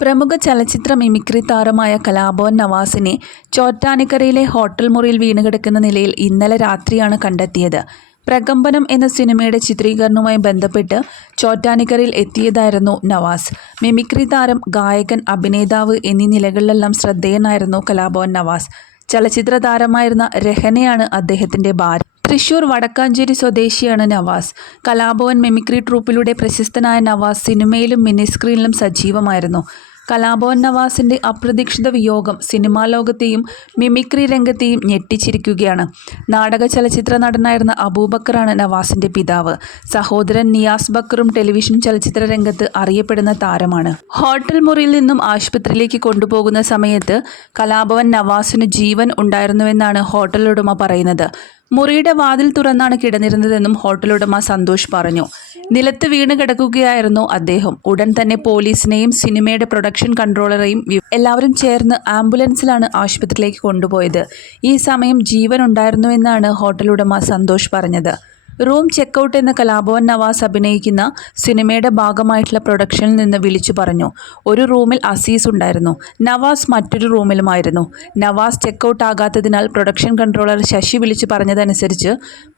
പ്രമുഖ ചലച്ചിത്ര മിമിക്രി താരമായ കലാഭവൻ നവാസിനെ ചോറ്റാനിക്കരയിലെ ഹോട്ടൽ മുറിയിൽ വീണുകിടക്കുന്ന നിലയിൽ ഇന്നലെ രാത്രിയാണ് കണ്ടെത്തിയത്. പ്രകമ്പനം എന്ന സിനിമയുടെ ചിത്രീകരണവുമായി ബന്ധപ്പെട്ട് ചോറ്റാനിക്കരയിൽ എത്തിയതായിരുന്നു നവാസ്. മിമിക്രി താരം ഗായകൻ അഭിനേതാവ് എന്നീ നിലകളിലെല്ലാം ശ്രദ്ധേയനായിരുന്നു കലാഭവൻ നവാസ്. ചലച്ചിത്ര താരമായിരുന്ന രഹനയാണ് അദ്ദേഹത്തിന്റെ ഭാര്യ. തൃശൂർ വടക്കാഞ്ചേരി സ്വദേശിയാണ് നവാസ്. കലാഭവൻ മെമിക്രി ട്രൂപ്പിലൂടെ പ്രശസ്തനായ നവാസ് സിനിമയിലും മിനിസ്ക്രീനിലും സജീവമായിരുന്നു. കലാഭവൻ നവാസിന്റെ അപ്രതീക്ഷിത വിയോഗം സിനിമാ ലോകത്തെയും മിമിക്രി രംഗത്തെയും ഞെട്ടിച്ചിരിക്കുകയാണ്. നാടക ചലച്ചിത്ര നടനായിരുന്ന അബൂബക്കറാണ് നവാസിന്റെ പിതാവ്. സഹോദരൻ നിയാസ് ബക്കറും ടെലിവിഷൻ ചലച്ചിത്ര രംഗത്ത് അറിയപ്പെടുന്ന താരമാണ്. ഹോട്ടൽ മുറിയിൽ നിന്നും ആശുപത്രിയിലേക്ക് കൊണ്ടുപോകുന്ന സമയത്ത് കലാഭവൻ നവാസിന് ജീവൻ ഉണ്ടായിരുന്നുവെന്നാണ് ഹോട്ടൽ ഉടമ പറയുന്നത്. മുറിയുടെ വാതിൽ തുറന്നാണ് കിടന്നിരുന്നതെന്നും ഹോട്ടൽ ഉടമ സന്തോഷ് പറഞ്ഞു. നിലത്ത് വീണ് കിടക്കുകയായിരുന്നു അദ്ദേഹം. ഉടൻ തന്നെ പോലീസിനെയും സിനിമയുടെ പ്രൊഡക്ഷൻ കൺട്രോളറെയും എല്ലാവരും ചേർന്ന് ആംബുലൻസിലാണ് ആശുപത്രിയിലേക്ക് കൊണ്ടുപോയത്. ഈ സമയം ജീവൻ ഉണ്ടായിരുന്നുവെന്നാണ് ഹോട്ടൽ ഉടമ സന്തോഷ് പറഞ്ഞത്. റൂം ചെക്കൗട്ട് എന്ന കലാഭവൻ നവാസ് അഭിനയിക്കുന്ന സിനിമയുടെ ഭാഗമായിട്ടുള്ള പ്രൊഡക്ഷനിൽ നിന്ന് വിളിച്ചു പറഞ്ഞു. ഒരു റൂമിൽ അസീസ് ഉണ്ടായിരുന്നു. നവാസ് മറ്റൊരു റൂമിലുമായിരുന്നു. നവാസ് ചെക്കൗട്ട് ആകാത്തതിനാൽ പ്രൊഡക്ഷൻ കൺട്രോളർ ശശി വിളിച്ചു പറഞ്ഞതനുസരിച്ച്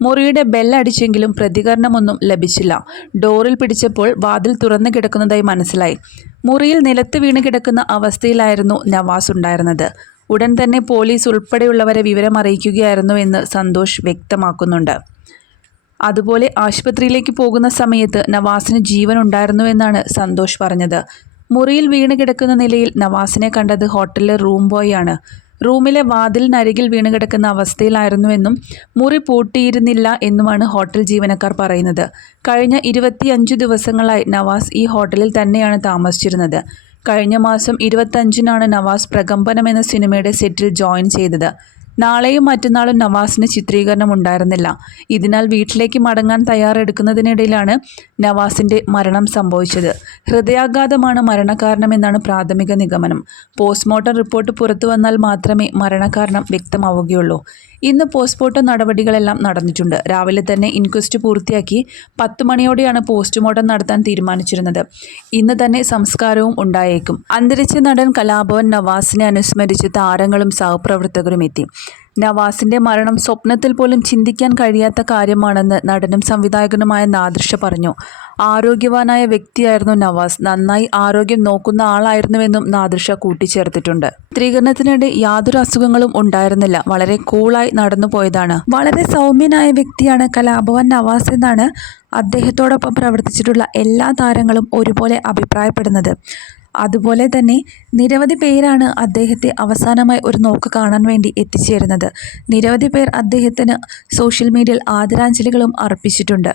മുറിയുടെ ബെല്ലടിച്ചെങ്കിലും പ്രതികരണമൊന്നും ലഭിച്ചില്ല. ഡോറിൽ പിടിച്ചപ്പോൾ വാതിൽ തുറന്നു കിടക്കുന്നതായി മനസ്സിലായി. മുറിയിൽ നിലത്ത് വീണ് കിടക്കുന്ന അവസ്ഥയിലായിരുന്നു നവാസ് ഉണ്ടായിരുന്നത്. ഉടൻ തന്നെ പോലീസ് ഉൾപ്പെടെയുള്ളവരെ വിവരം അറിയിക്കുകയായിരുന്നു എന്ന് സന്തോഷ് വ്യക്തമാക്കുന്നുണ്ട്. അതുപോലെ ആശുപത്രിയിലേക്ക് പോകുന്ന സമയത്ത് നവാസിന് ജീവൻ ഉണ്ടായിരുന്നുവെന്നാണ് സന്തോഷ് പറഞ്ഞത്. മുറിയിൽ വീണ് കിടക്കുന്ന നിലയിൽ നവാസിനെ കണ്ടത് ഹോട്ടലിലെ റൂം ബോയാണ് റൂമിലെ വാതിലിനരികിൽ വീണ് കിടക്കുന്ന അവസ്ഥയിലായിരുന്നുവെന്നും മുറി പൂട്ടിയിരുന്നില്ല എന്നുമാണ് ഹോട്ടൽ ജീവനക്കാർ പറയുന്നത്. കഴിഞ്ഞ ഇരുപത്തിയഞ്ചു ദിവസങ്ങളായി നവാസ് ഈ ഹോട്ടലിൽ തന്നെയാണ് താമസിച്ചിരുന്നത്. കഴിഞ്ഞ മാസം ഇരുപത്തഞ്ചിനാണ് നവാസ് പ്രകമ്പനം എന്ന സിനിമയുടെ സെറ്റിൽ ജോയിൻ ചെയ്തത്. നാളെയും മറ്റന്നാളും നവാസിന് ചിത്രീകരണം ഉണ്ടായിരുന്നില്ല ഇതിനാൽ വീട്ടിലേക്ക് മടങ്ങാൻ തയ്യാറെടുക്കുന്നതിനിടയിലാണ് നവാസിന്റെ മരണം സംഭവിച്ചത്. ഹൃദയാഘാതമാണ് മരണകാരണമെന്നാണ് പ്രാഥമിക നിഗമനം. പോസ്റ്റ്മോർട്ടം റിപ്പോർട്ട് പുറത്തു വന്നാൽ മാത്രമേ മരണകാരണം വ്യക്തമാവുകയുള്ളൂ. ഇന്ന് പോസ്റ്റ്മോർട്ടം നടപടികളെല്ലാം നടന്നിട്ടുണ്ട്. രാവിലെ തന്നെ ഇൻക്വസ്റ്റ് പൂർത്തിയാക്കി പത്ത് മണിയോടെയാണ് പോസ്റ്റ്മോർട്ടം നടത്താൻ തീരുമാനിച്ചിരുന്നത്. ഇന്ന് തന്നെ സംസ്കാരവും ഉണ്ടായേക്കും. അന്തരിച്ച നടൻ കലാഭവൻ നവാസിനെ അനുസ്മരിച്ച് താരങ്ങളും സഹപ്രവർത്തകരും എത്തി. നവാസിന്റെ മരണം സ്വപ്നത്തിൽ പോലും ചിന്തിക്കാൻ കഴിയാത്ത കാര്യമാണെന്ന് നടനും സംവിധായകനുമായ നാദൃഷ പറഞ്ഞു. ആരോഗ്യവാനായ വ്യക്തിയായിരുന്നു നവാസ്. നന്നായി ആരോഗ്യം നോക്കുന്ന ആളായിരുന്നുവെന്നും നാദൃഷ കൂട്ടിച്ചേർത്തിട്ടുണ്ട്. ചിത്രീകരണത്തിനിടെ യാതൊരു അസുഖങ്ങളും ഉണ്ടായിരുന്നില്ല. വളരെ കൂളായി നടന്നു പോയതാണ് വളരെ സൗമ്യനായ വ്യക്തിയാണ് കലാഭവൻ നവാസ് എന്നാണ് അദ്ദേഹത്തോടൊപ്പം പ്രവർത്തിച്ചിട്ടുള്ള എല്ലാ താരങ്ങളും ഒരുപോലെ അഭിപ്രായപ്പെടുന്നത്. അതുപോലെ തന്നെ നിരവധി പേരാണ് അദ്ദേഹത്തെ അവസാനമായി ഒരു നോക്ക് കാണാൻ വേണ്ടി എത്തിച്ചേരുന്നത്. നിരവധി പേർ അദ്ദേഹത്തിന് സോഷ്യൽ മീഡിയയിൽ ആദരാഞ്ജലികളും അർപ്പിച്ചിട്ടുണ്ട്.